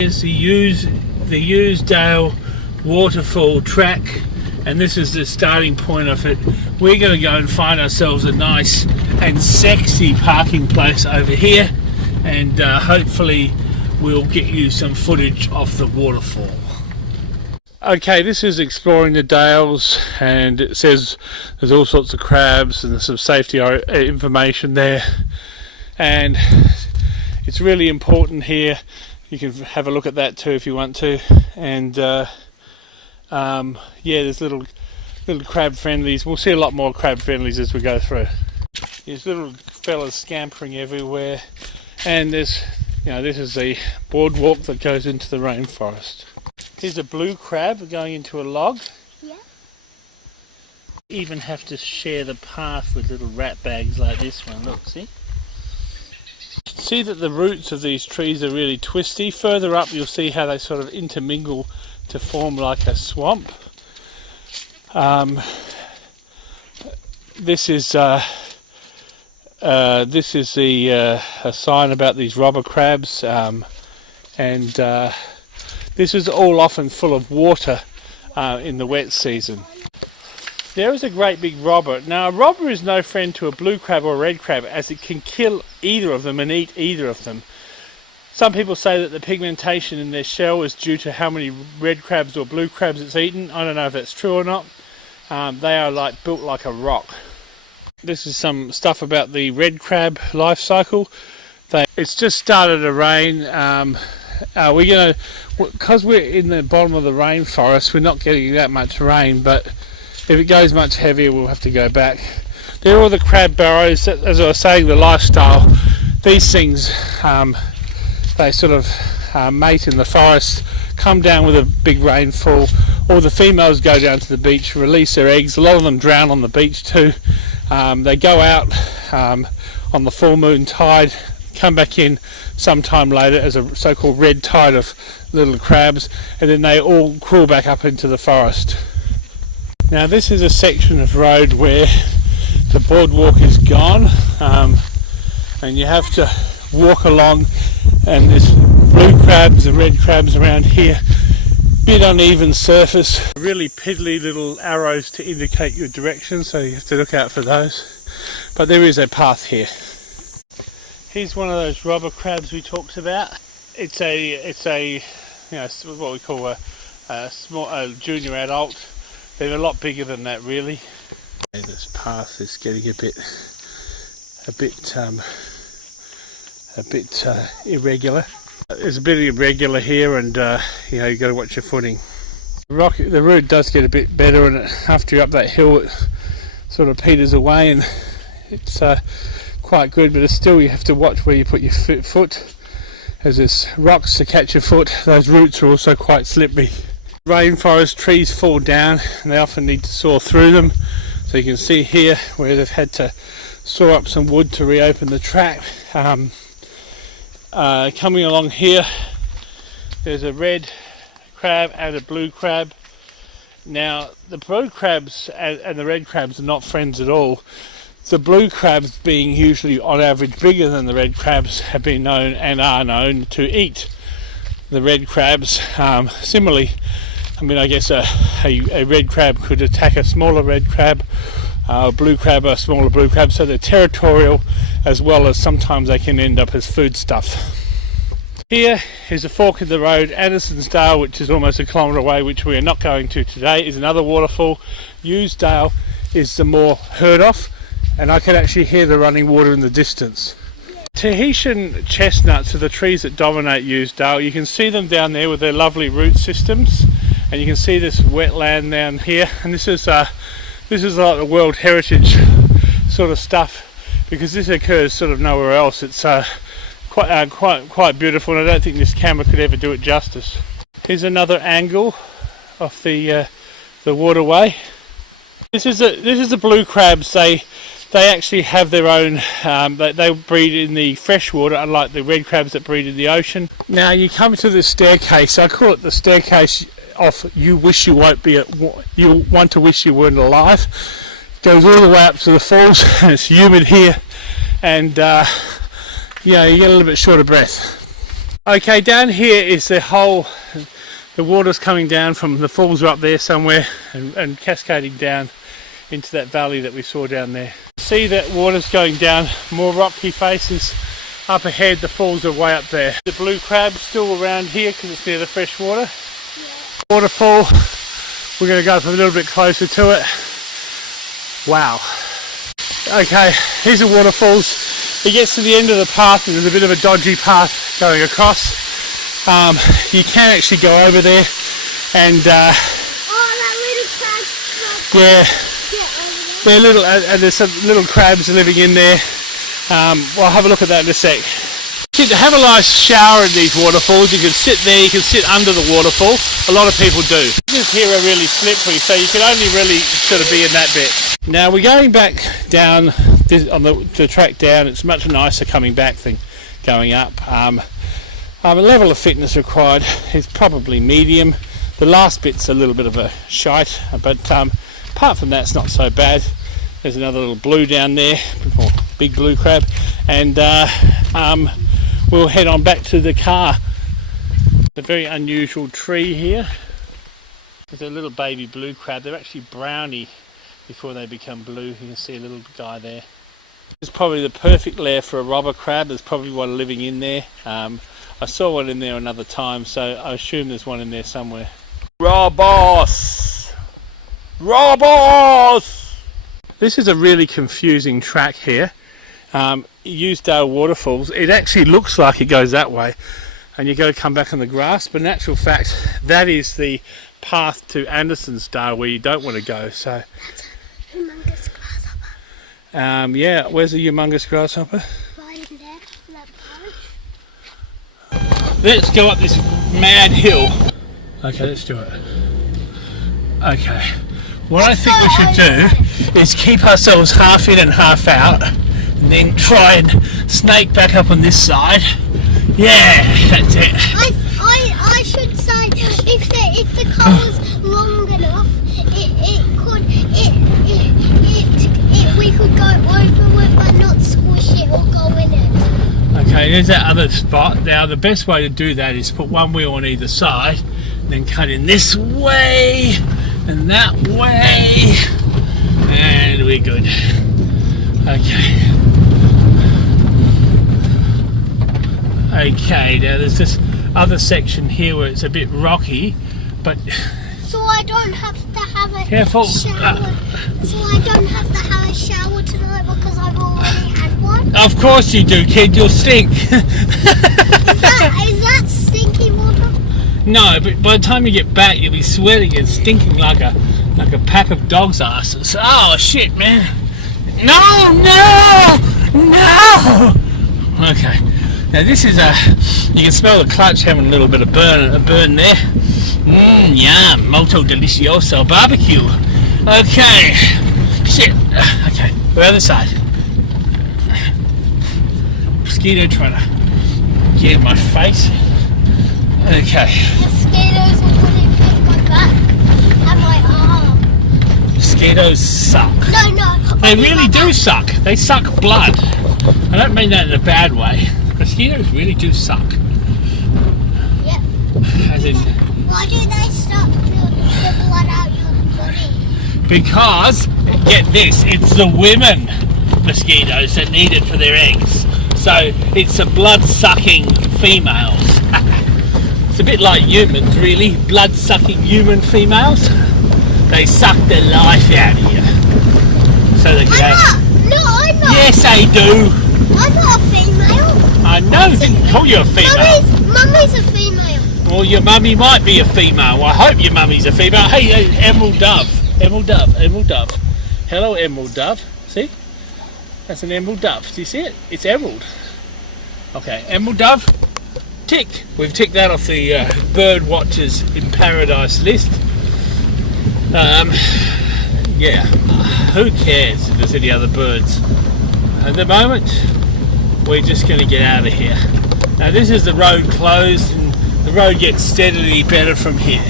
Here's the Hughesdale waterfall track, and this is the starting point of it. We're going to go and find ourselves a nice and sexy parking place over here, and hopefully we'll get you some footage of the waterfall. Okay, this is exploring the dales, and it says there's all sorts of crabs and there's some safety information there, and it's really important here. You can have a look at that too if you want to, and yeah, there's little crab friendlies. We'll see a lot more crab friendlies as we go through. There's little fellas scampering everywhere, and there's, this is the boardwalk that goes into the rainforest. Here's a blue crab going into a log. Yeah. Even have to share the path with little rat bags like this one. Look, see? See that the roots of these trees are really twisty. Further up you'll see how they sort of intermingle to form like a swamp. This is a sign about these robber crabs, and this is all often full of water in the wet season. There is a great big robber. Now, a robber is no friend to a blue crab or a red crab, as it can kill either of them and eat either of them. Some people say that the pigmentation in their shell is due to how many red crabs or blue crabs it's eaten. I don't know if that's true or not. They are built like a rock. This is some stuff about the red crab life cycle. It's just started to rain. Because we're in the bottom of the rainforest, we're not getting that much rain, but if it goes much heavier, we'll have to go back. There are all the crab burrows. As I was saying, the lifestyle, these things, they sort of mate in the forest, come down with a big rainfall, or the females go down to the beach, release their eggs. A lot of them drown on the beach too. They go out on the full moon tide, come back in sometime later as a so-called red tide of little crabs, and then they all crawl back up into the forest. Now, this is a section of road where the boardwalk is gone, and you have to walk along, and there's blue crabs and red crabs around here. Bit uneven surface, really piddly little arrows to indicate your direction, so you have to look out for those. But there is a path here. Here's one of those robber crabs we talked about. It's a what we call a junior adult. They're a lot bigger than that, really. This path is getting a bit irregular. It's a bit irregular here, and you've got to watch your footing. The road does get a bit better, and after you're up that hill, it sort of peters away, and it's quite good. But still, you have to watch where you put your foot, as there's rocks to catch your foot. Those roots are also quite slippery. Rainforest trees fall down, and they often need to saw through them. So you can see here where they've had to saw up some wood to reopen the track. Coming along here, there's a red crab and a blue crab. Now, the blue crabs and the red crabs are not friends at all. The blue crabs, being usually on average bigger than the red crabs, have been known and are known to eat the red crabs. Similarly, I guess a red crab could attack a smaller red crab, a blue crab a smaller blue crab, so they're territorial, as well as sometimes they can end up as food stuff. Here is a fork in the road. Andersonsdale, which is almost a kilometre away, which we are not going to today, is another waterfall. Hughesdale is the more heard of, and I can actually hear the running water in the distance. Tahitian chestnuts are the trees that dominate Hughesdale. You can see them down there with their lovely root systems, and you can see this wetland down here, and this is like the World Heritage sort of stuff, because this occurs sort of nowhere else. It's quite beautiful, and I don't think this camera could ever do it justice. Here's another angle of the waterway. This is the blue crabs. They actually have their own, they breed in the fresh water, unlike the red crabs that breed in the ocean. Now you come to the staircase. I call it the staircase of you want to wish you weren't alive. It goes all the way up to the falls, and it's humid here, and you get a little bit short of breath. Okay, down here is the water's coming down from the falls are up there somewhere and cascading down into that valley that we saw down there. See that water's going down, more rocky faces up ahead, the falls are way up there. The blue crab's still around here because it's near the fresh water. Yeah. Waterfall, we're going to go up a little bit closer to it. Wow. Okay, here's the waterfalls. It gets to the end of the path and there's a bit of a dodgy path going across. You can actually go over there and that little crab. Yeah, they're little, and there's some little crabs living in there. We'll have a look at that in a sec. To have a nice shower in these waterfalls, you can sit there, you can sit under the waterfall. A lot of people do. This here are really slippery, so you can only really sort of be in that bit. Now we're going back down on the track down. It's much nicer coming back than going up. A level of fitness required is probably medium. The last bit's a little bit of a shite, but apart from that, it's not so bad. There's another little blue down there, or big blue crab, and we'll head on back to the car. A very unusual tree here. There's a little baby blue crab. They're actually browny before they become blue. You can see a little guy there. It's probably the perfect lair for a robber crab. There's probably one living in there. I saw one in there another time, so I assume there's one in there somewhere. Robbers! Robbers! This is a really confusing track here. Usedale Waterfalls. It actually looks like it goes that way, and you've got to come back on the grass, but in actual fact, that is the path to Andersonsdale where you don't want to go. So, Humongous grasshopper. Yeah, where's the humongous grasshopper? Right in there, that parish. Let's go up this mad hill. Okay, let's do it. Okay. What I think we should do is keep ourselves half in and half out, and then try and snake back up on this side. Yeah, that's it. I should say if the car was long enough, we could go over it but not squish it or go in it. Okay, there's that other spot. Now the best way to do that is put one wheel on either side, then cut in this way and that way, and we're good. Okay, now there's this other section here where it's a bit rocky, but so I don't have to have a careful. Shower. So I don't have to have a shower tonight because I've already had one. Of course you do, kid. You'll stink. Is that stinky water? No, but by the time you get back, you'll be sweating and stinking like a pack of dogs' asses. Oh shit, man! No! Okay. Now this is you can smell the clutch having a little bit of burn there. Yum, molto delicioso barbecue. Okay. Shit. Okay, the other side. Mosquito trying to get in my face. Okay. Mosquitoes will put it in my back and my arm. Mosquitoes suck. No. They really do suck. They suck blood. I don't mean that in a bad way. Mosquitoes really do suck. Yeah. As in, why do they suck the blood out your body? Because, get this, it's the women mosquitoes that need it for their eggs. So it's the blood-sucking females. It's a bit like humans, really. Blood-sucking human females. They suck the life out of you. So they can I'm not. Yes, they do. I'm not a female. I know, I didn't call you a female. Mummy's a female. Well, your mummy might be a female. I hope your mummy's a female. Hey, Emerald Dove. Emerald Dove. Hello, Emerald Dove. See? That's an emerald dove. Do you see it? It's emerald. Okay, emerald dove. Tick. We've ticked that off the bird watchers in paradise list. Yeah. Who cares if there's any other birds? At the moment, we're just going to get out of here. Now this is the road closed, and the road gets steadily better from here.